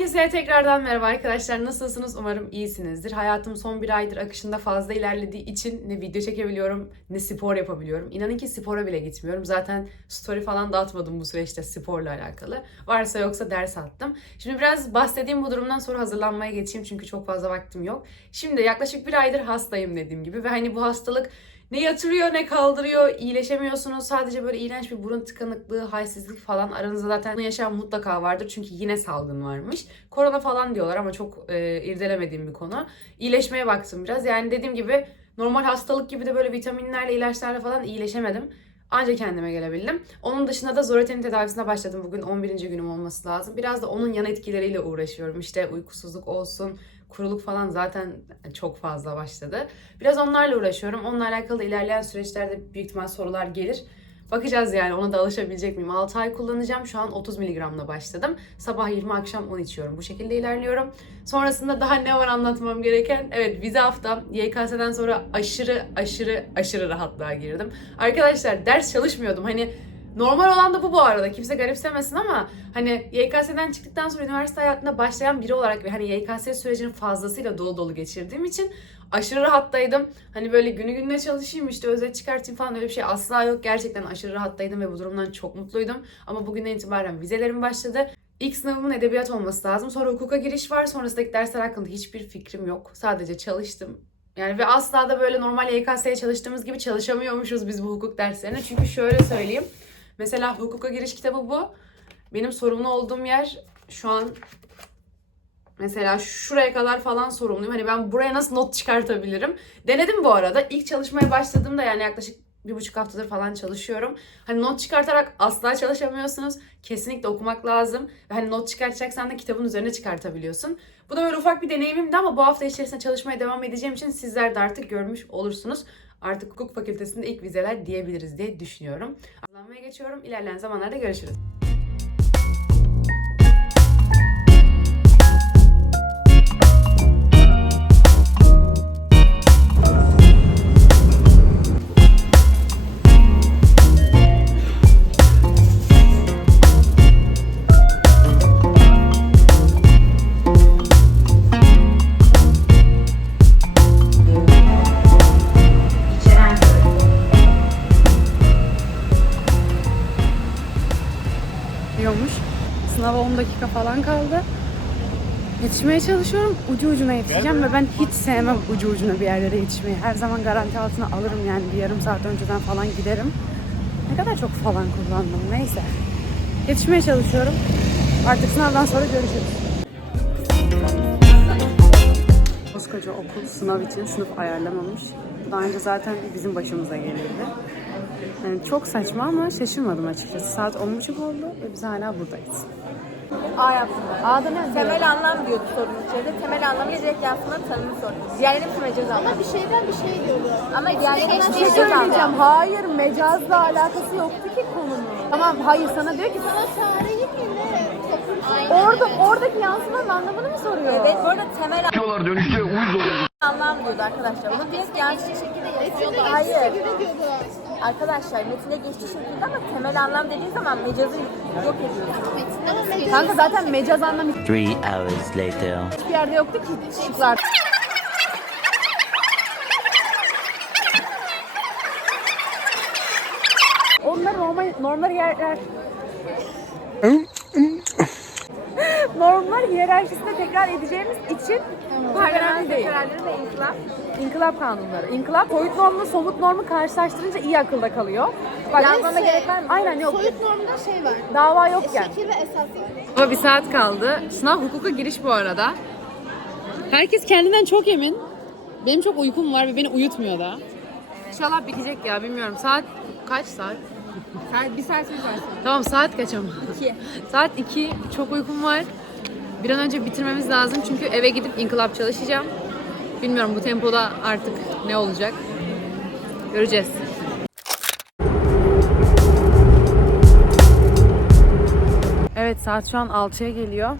Herkese tekrardan merhaba arkadaşlar. Nasılsınız? Umarım iyisinizdir. Hayatım son bir aydır akışında fazla ilerlediği için ne video çekebiliyorum ne spor yapabiliyorum. İnanın ki spora bile gitmiyorum. Zaten story falan da atmadım bu süreçte sporla alakalı. Varsa yoksa ders attım. Şimdi biraz bahsedeyim bu durumdan sonra hazırlanmaya geçeyim çünkü çok fazla vaktim yok. Şimdi yaklaşık bir aydır hastayım dediğim gibi ve hani bu hastalık ne yatırıyor ne kaldırıyor. iyileşemiyorsunuz. Sadece böyle iğrenç bir burun tıkanıklığı, halsizlik falan. Aranızda zaten yaşayan mutlaka vardır. Çünkü yine salgın varmış. Korona falan diyorlar ama çok e, irdelemediğim bir konu. İyileşmeye baktım biraz. Yani dediğim gibi normal hastalık gibi de böyle vitaminlerle, ilaçlarla falan iyileşemedim. Anca kendime gelebildim. Onun dışında da Zoreten'in tedavisine başladım. Bugün 11. günüm olması lazım. Biraz da onun yan etkileriyle uğraşıyorum. İşte uykusuzluk olsun, kuruluk falan zaten çok fazla başladı. Biraz onlarla uğraşıyorum. Onunla alakalı ilerleyen süreçlerde büyük ihtimal sorular gelir. Bakacağız yani ona da alışabilecek miyim? 6 ay kullanacağım. Şu an 30 miligramla başladım. Sabah 20 akşam 10 içiyorum. Bu şekilde ilerliyorum. Sonrasında daha ne var anlatmam gereken? Evet vize haftam. YKS'den sonra aşırı aşırı aşırı rahatlığa girdim. Arkadaşlar ders çalışmıyordum. Hani Normal olan da bu bu arada. Kimse garipsemesin ama hani YKS'den çıktıktan sonra üniversite hayatına başlayan biri olarak ve hani YKS sürecini fazlasıyla dolu dolu geçirdiğim için aşırı rahattaydım. Hani böyle günü gününe çalışayım işte özet çıkartayım falan öyle bir şey asla yok. Gerçekten aşırı rahattaydım ve bu durumdan çok mutluydum. Ama bugünden itibaren vizelerim başladı. İlk sınavımın edebiyat olması lazım. Sonra hukuka giriş var. Sonrasındaki dersler hakkında hiçbir fikrim yok. Sadece çalıştım. Yani ve asla da böyle normal YKS'ye çalıştığımız gibi çalışamıyormuşuz biz bu hukuk derslerine. Çünkü şöyle söyleyeyim. Mesela hukuka giriş kitabı bu. Benim sorumlu olduğum yer şu an mesela şuraya kadar falan sorumluyum. Hani ben buraya nasıl not çıkartabilirim? Denedim bu arada. İlk çalışmaya başladığımda yani yaklaşık bir buçuk haftadır falan çalışıyorum. Hani not çıkartarak asla çalışamıyorsunuz. Kesinlikle okumak lazım. Hani not çıkartacaksan da kitabın üzerine çıkartabiliyorsun. Bu da böyle ufak bir deneyimimdi ama bu hafta içerisinde çalışmaya devam edeceğim için sizler de artık görmüş olursunuz. Artık hukuk fakültesinde ilk vizeler diyebiliriz diye düşünüyorum. Anlamaya geçiyorum. İlerleyen zamanlarda görüşürüz. Falan kaldı. Yetişmeye çalışıyorum. Ucu ucuna yetişeceğim ve ben hiç sevmem ucu ucuna bir yerlere yetişmeyi. Her zaman garanti altına alırım yani bir yarım saat önceden falan giderim. Ne kadar çok falan kullandım neyse. Yetişmeye çalışıyorum. Artık sınavdan sonra görüşürüz. Koskoca okul sınav için sınıf ayarlamamış. Bu daha önce zaten bizim başımıza gelirdi. Yani çok saçma ama şaşırmadım açıkçası. Saat 10.30 oldu ve biz hala buradayız. A yaptım. A'da ne Temel anlam diyordu sorunun içinde. Temel anlamı direkt yansıma tanımı soruyor. Diğerleri hepsi mecaz anlam. bir şeyden bir şey diyorlar. Ama diğerleri Bir şey mecaz anlam. Hayır mecazla alakası yoktu ki konunun. Tamam hayır sana diyor ki Sana tarihi mi ne? Aynen. orada oradaki yansımanın anlamını mı soruyor? Evet bu arada temel Diyorlar dönüşte uyuz oluyor. anlam diyordu arkadaşlar. Onu direkt yansıma şekilde yazıyorlar. Hayır. Hayır. diyorlar. Arkadaşlar metine geçti şekilde ama temel anlam dediğin zaman mecazı yok ediyorsun. Metinde nasıl geçiyor? Kanka zaten mecaz anlamı Three hours later. hiçbir yerde yoktu ki şıklar. Onlar normal normal yerler. Normal hiyerarşisinde tekrar edeceğimiz için bu önemli değil. Kararları ve inkılap. İnkılap kanunları. İnkılap soyut normla somut normu karşılaştırınca iyi akılda kalıyor. Bak, Yazmana gerek var mı? Aynen yok. Soyut normda şey var. Dava yokken. Şekil ve esaslık. Ama bir saat kaldı. Sınav hukuka giriş bu arada. Herkes kendinden çok emin. Benim çok uykum var ve beni uyutmuyor da. İnşallah bitecek ya bilmiyorum. Saat kaç saat? Saat, bir saatimiz var senin. Tamam saat kaç ama? İki. Saat 2. Çok uykum var. Bir an önce bitirmemiz lazım çünkü eve gidip inkılap çalışacağım. Bilmiyorum bu tempoda artık ne olacak. Göreceğiz. Evet saat şu an 6'ya geliyor.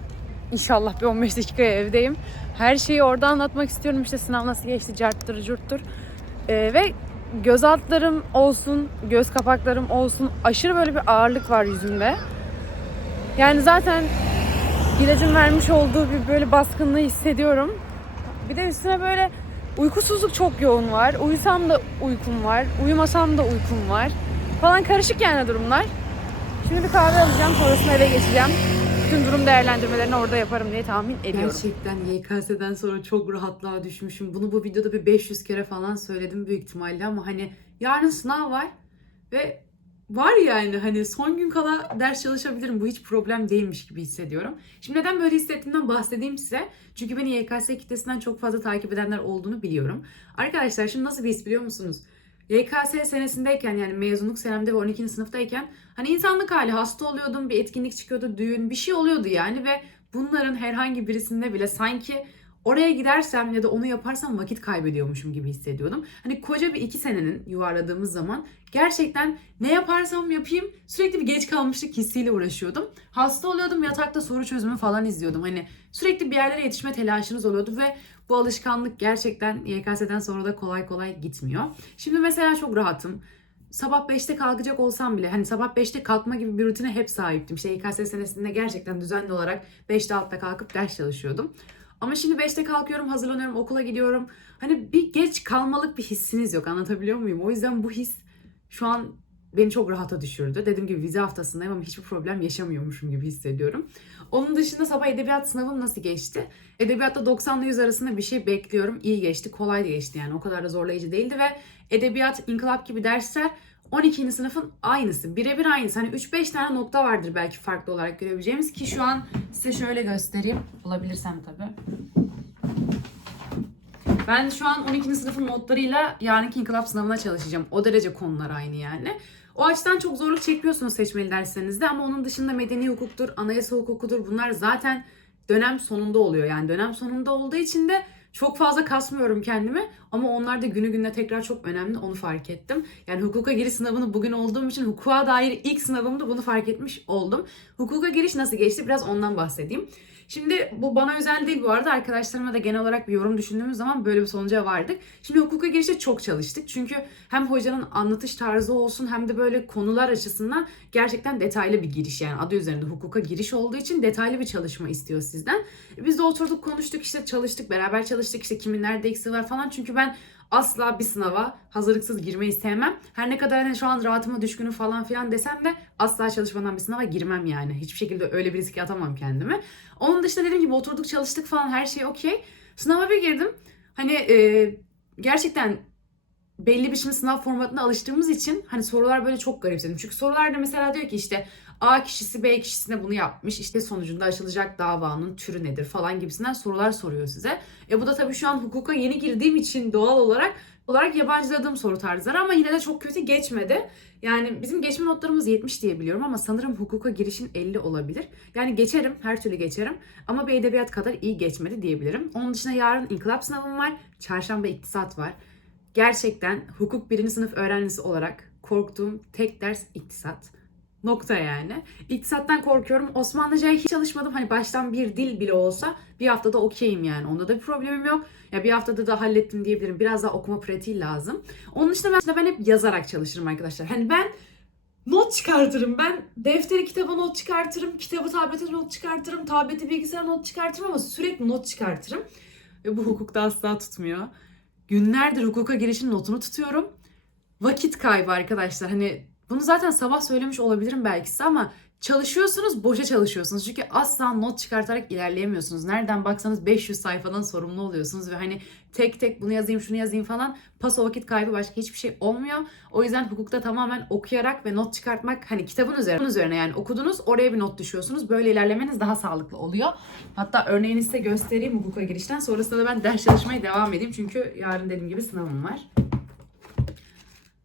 İnşallah bir 15 dakikaya evdeyim. Her şeyi orada anlatmak istiyorum. İşte sınav nasıl geçti, carttır, curttur. Ee, ve göz altlarım olsun, göz kapaklarım olsun aşırı böyle bir ağırlık var yüzümde. Yani zaten ilacın vermiş olduğu bir böyle baskınlığı hissediyorum. Bir de üstüne böyle uykusuzluk çok yoğun var. Uyusam da uykum var, uyumasam da uykum var. Falan karışık yani durumlar. Şimdi bir kahve alacağım, sonrasında eve geçeceğim. Bütün durum değerlendirmelerini orada yaparım diye tahmin ediyorum. Gerçekten YKS'den sonra çok rahatlığa düşmüşüm. Bunu bu videoda bir 500 kere falan söyledim büyük ihtimalle ama hani yarın sınav var ve var yani hani son gün kala ders çalışabilirim. Bu hiç problem değilmiş gibi hissediyorum. Şimdi neden böyle hissettiğimden bahsedeyim size. Çünkü beni YKS kitlesinden çok fazla takip edenler olduğunu biliyorum. Arkadaşlar şimdi nasıl bir his biliyor musunuz? YKS senesindeyken yani mezunluk senemde ve 12. sınıftayken hani insanlık hali hasta oluyordum, bir etkinlik çıkıyordu, düğün bir şey oluyordu yani ve bunların herhangi birisinde bile sanki oraya gidersem ya da onu yaparsam vakit kaybediyormuşum gibi hissediyordum. Hani koca bir iki senenin yuvarladığımız zaman gerçekten ne yaparsam yapayım sürekli bir geç kalmışlık hissiyle uğraşıyordum. Hasta oluyordum yatakta soru çözümü falan izliyordum. Hani sürekli bir yerlere yetişme telaşınız oluyordu ve bu alışkanlık gerçekten YKS'den sonra da kolay kolay gitmiyor. Şimdi mesela çok rahatım. Sabah 5'te kalkacak olsam bile hani sabah 5'te kalkma gibi bir rutine hep sahiptim. İşte YKS senesinde gerçekten düzenli olarak 5'te altta kalkıp ders çalışıyordum. Ama şimdi 5'te kalkıyorum, hazırlanıyorum, okula gidiyorum. Hani bir geç kalmalık bir hissiniz yok. Anlatabiliyor muyum? O yüzden bu his şu an beni çok rahata düşürdü. Dediğim gibi vize haftasındayım ama hiçbir problem yaşamıyormuşum gibi hissediyorum. Onun dışında sabah edebiyat sınavım nasıl geçti? Edebiyatta 90 ile 100 arasında bir şey bekliyorum. İyi geçti, kolay geçti yani. O kadar da zorlayıcı değildi ve edebiyat, inkılap gibi dersler 12. sınıfın aynısı. Birebir aynısı. Hani 3-5 tane nokta vardır belki farklı olarak görebileceğimiz ki şu an size şöyle göstereyim. Bulabilirsem tabii. Ben şu an 12. sınıfın notlarıyla yarınki inkılap sınavına çalışacağım. O derece konular aynı yani. O açıdan çok zorluk çekmiyorsunuz seçmeli derslerinizde ama onun dışında medeni hukuktur, anayasa hukukudur bunlar zaten dönem sonunda oluyor. Yani dönem sonunda olduğu için de çok fazla kasmıyorum kendimi ama onlar da günü gününe tekrar çok önemli onu fark ettim. Yani hukuka giriş sınavını bugün olduğum için hukuka dair ilk sınavımda bunu fark etmiş oldum. Hukuka giriş nasıl geçti biraz ondan bahsedeyim. Şimdi bu bana özel değil bu arada arkadaşlarıma da genel olarak bir yorum düşündüğümüz zaman böyle bir sonuca vardık. Şimdi hukuka girişte çok çalıştık. Çünkü hem hocanın anlatış tarzı olsun hem de böyle konular açısından gerçekten detaylı bir giriş. Yani adı üzerinde hukuka giriş olduğu için detaylı bir çalışma istiyor sizden. Biz de oturduk konuştuk işte çalıştık beraber çalıştık işte kimin nerede eksiği var falan. Çünkü ben asla bir sınava hazırlıksız girmeyi sevmem. Her ne kadar hani şu an rahatıma düşkünüm falan filan desem de asla çalışmadan bir sınava girmem yani. Hiçbir şekilde öyle bir riske atamam kendimi. Onun dışında dediğim gibi oturduk çalıştık falan her şey okey. Sınava bir girdim. Hani e, gerçekten belli bir şimdi sınav formatına alıştığımız için hani sorular böyle çok garipsedim. Çünkü sorularda mesela diyor ki işte A kişisi B kişisine bunu yapmış. İşte sonucunda açılacak davanın türü nedir falan gibisinden sorular soruyor size. E bu da tabii şu an hukuka yeni girdiğim için doğal olarak olarak yabancıladığım soru tarzları ama yine de çok kötü geçmedi. Yani bizim geçme notlarımız 70 diye biliyorum ama sanırım hukuka girişin 50 olabilir. Yani geçerim, her türlü geçerim ama bir edebiyat kadar iyi geçmedi diyebilirim. Onun dışında yarın inkılap sınavım var, çarşamba iktisat var. Gerçekten hukuk birinci sınıf öğrencisi olarak korktuğum tek ders iktisat. Nokta yani. İktisattan korkuyorum. Osmanlıca'ya hiç çalışmadım. Hani baştan bir dil bile olsa bir haftada okeyim yani. Onda da bir problemim yok. Ya bir haftada da hallettim diyebilirim. Biraz daha okuma pratiği lazım. Onun dışında ben, ben hep yazarak çalışırım arkadaşlar. Hani ben not çıkartırım. Ben defteri kitaba not çıkartırım. Kitabı tablete not çıkartırım. Tableti bilgisayara not çıkartırım ama sürekli not çıkartırım. Ve bu hukukta asla tutmuyor. Günlerdir hukuka girişin notunu tutuyorum. Vakit kaybı arkadaşlar. Hani bunu zaten sabah söylemiş olabilirim belki size ama çalışıyorsunuz, boşa çalışıyorsunuz. Çünkü asla not çıkartarak ilerleyemiyorsunuz. Nereden baksanız 500 sayfadan sorumlu oluyorsunuz ve hani tek tek bunu yazayım, şunu yazayım falan paso vakit kaybı başka hiçbir şey olmuyor. O yüzden hukukta tamamen okuyarak ve not çıkartmak hani kitabın üzerine, üzerine yani okudunuz oraya bir not düşüyorsunuz. Böyle ilerlemeniz daha sağlıklı oluyor. Hatta örneğini size göstereyim hukuka girişten. Sonrasında da ben ders çalışmaya devam edeyim. Çünkü yarın dediğim gibi sınavım var.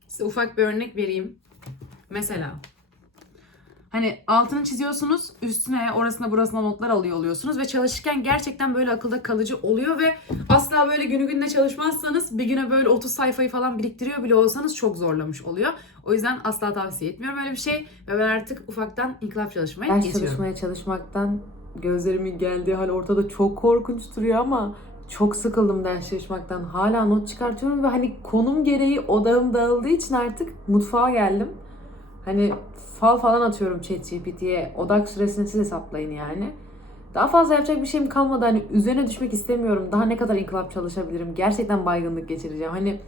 Size ufak bir örnek vereyim. Mesela Hani altını çiziyorsunuz, üstüne orasına burasına notlar alıyor oluyorsunuz ve çalışırken gerçekten böyle akılda kalıcı oluyor ve asla böyle günü gününe çalışmazsanız bir güne böyle 30 sayfayı falan biriktiriyor bile olsanız çok zorlamış oluyor. O yüzden asla tavsiye etmiyorum öyle bir şey ve ben artık ufaktan inkılap çalışmaya Ders geçiyorum. çalışmaya çalışmaktan gözlerimin geldiği hal ortada çok korkunç duruyor ama çok sıkıldım ders çalışmaktan. Hala not çıkartıyorum ve hani konum gereği odağım dağıldığı için artık mutfağa geldim. Hani fal falan atıyorum ChatGPT'ye. Odak süresini siz hesaplayın yani. Daha fazla yapacak bir şeyim kalmadı. Hani üzerine düşmek istemiyorum. Daha ne kadar inkılap çalışabilirim? Gerçekten baygınlık geçireceğim. Hani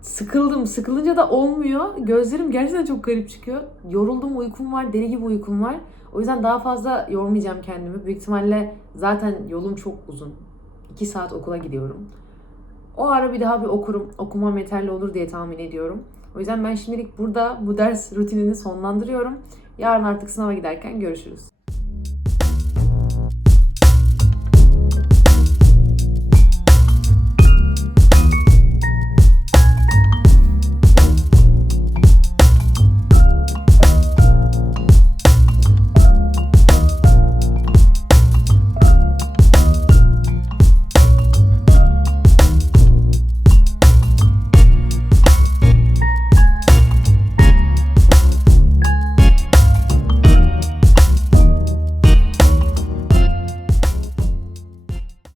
sıkıldım. Sıkılınca da olmuyor. Gözlerim gerçekten çok garip çıkıyor. Yoruldum, uykum var. Deli gibi uykum var. O yüzden daha fazla yormayacağım kendimi. Büyük ihtimalle zaten yolum çok uzun. 2 saat okula gidiyorum. O ara bir daha bir okurum. Okumam yeterli olur diye tahmin ediyorum. O yüzden ben şimdilik burada bu ders rutinini sonlandırıyorum. Yarın artık sınava giderken görüşürüz.